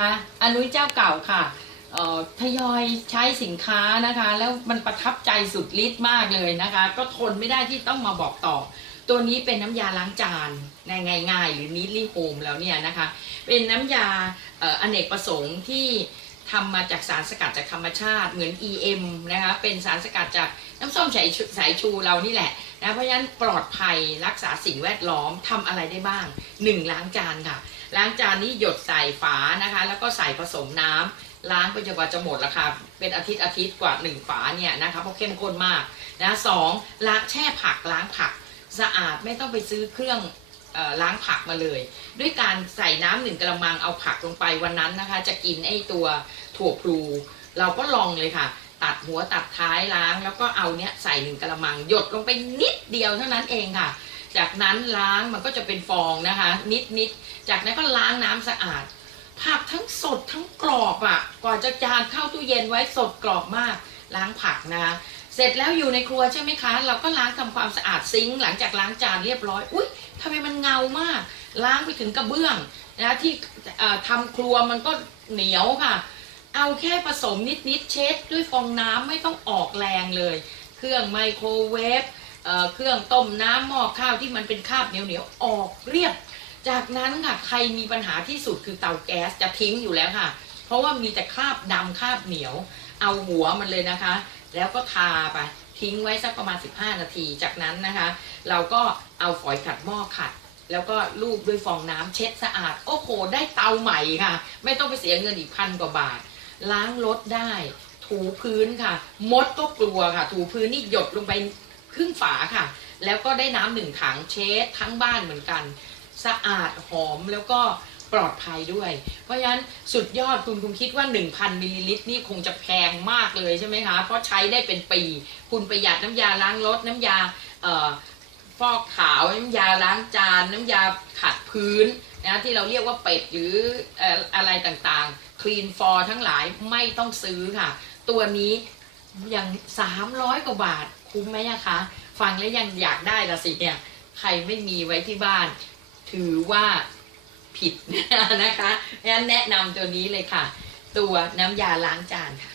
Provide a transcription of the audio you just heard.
นะคะอนุ้ยเจ้าเก่าค่ะทยอยใช้สินค้านะคะ แล้วมันประทับใจสุดฤทธิ์มากเลยนะคะ ก็ทนไม่ได้ที่ต้องมาบอกต่อ ตัวนี้เป็นน้ำยาล้างจานง่ายๆหรือนิลลี่โฮมแล้วเนี่ยนะคะ เป็นน้ำยาเอ่ออเนกประสงค์ที่ ทำมาจากสารสกัดจากธรรมชาติเหมือน EM นะคะเป็นสารสกัดจากน้ำส้มสายชูสายชูเรานี่แหละนะเพราะฉะนั้นปลอดภัยรักษาสิ่งแวดล้อมทำอะไรได้บ้าง 1 ล้างจานค่ะ ล้างจานนี้หยดใส่ฝานะคะ แล้วก็ใส่ผสมน้ำล้างไปจนกว่าจะหมดละค่ะเป็นอาทิตย์อาทิตย์กว่า 1 ฝาเนี่ยนะคะเพราะเข้มข้นมากนะสองล้างแช่ผักล้างผัก สะอาดไม่ต้องไปซื้อเครื่อง ล้างผักมาเลย ด้วยการใส่น้ำหนึ่งกระมังเอาผักลงไปวันนั้นนะคะ จะกินไอ้ตัวถั่วพลู เราก็ลองเลยค่ะ ตัดหัวตัดท้ายล้าง แล้วก็เอาเนี้ยใส่หนึ่งกระมัง หยดลงไปนิดเดียวเท่านั้นเองค่ะ จากนั้นล้างมันก็จะเป็นฟองนะคะ นิดนิดจากนั้นก็ล้างน้ำสะอาดผักทั้งสดทั้งกรอบอะ่ะกว่าจะจานเข้าตู้เย็นไว้สดกรอบมาก ล้างผักนะคะเสร็จแล้วอยู่ในครัวใช่ไหมคะ เราก็ล้างทำความสะอาดซิงค์หลังจากล้างจานเรียบร้อย อุ๊ย ทำไมมันเงามาก ล้างไปถึงกระเบื้องนะที่ทำครัวมันก็เหนียวค่ะ เอาแค่ผสมนิดๆเช็ดด้วยฟองน้ำไม่ต้องออกแรงเลย เครื่องไมโครเวฟเอ่อเครื่องต้มน้ำหม้อข้าวที่มันเป็นคราบเหนียวๆออกเรียบ จากนั้นค่ะใครมีปัญหาที่สุดคือเตาแก๊สจะทิ้งอยู่แล้วค่ะ เพราะว่ามีแต่คราบดำคราบเหนียว เอาหัวมันเลยนะคะ แล้วก็ทาไป ทิ้งไว้สักประมาณ 15 นาที จากนั้นนะคะ เราก็เอาฝอยขัดหม้อขัด แล้วก็ลูบด้วยฟองน้ำเช็ดสะอาด โอ้โห ได้เตาใหม่ค่ะ ไม่ต้องไปเสียเงินอีกพันกว่าบาท ล้างรถได้ ถูพื้นค่ะ มดก็กลัวค่ะ ถูพื้นนี่หยดลงไปครึ่งฝาค่ะ แล้วก็ได้น้ำหนึ่งถังเช็ดทั้งบ้านเหมือนกัน สะอาดหอมแล้วก็ ปลอดภัยด้วย เพราะฉะนั้นสุดยอดคุณคุณคิดว่า 1,000มิลลิลิตรนี่คงจะแพงมากเลยใช่ไหมคะ เพราะใช้ได้เป็นปี คุณประหยัดน้ำยาล้างรถน้ำยาฟอกขาวน้ำยาล้างจาน น้ำยาขัดพื้นนะที่เราเรียกว่าเป็ดหรือออะไรต่างๆ Clean for ทั้งหลายไม่ต้องซื้อค่ะ ตัวนี้อยัง300 กว่าบาทคุ้มไหมคะ ฟังแล้วยังอยากได้ละสิเนี่ย ใครไม่มีไว้ที่บ้าน ถือว่า ผิดนะคะงั้นแนะนำตัวนี้เลยค่ะ ตัวน้ำยาล้างจานค่ะ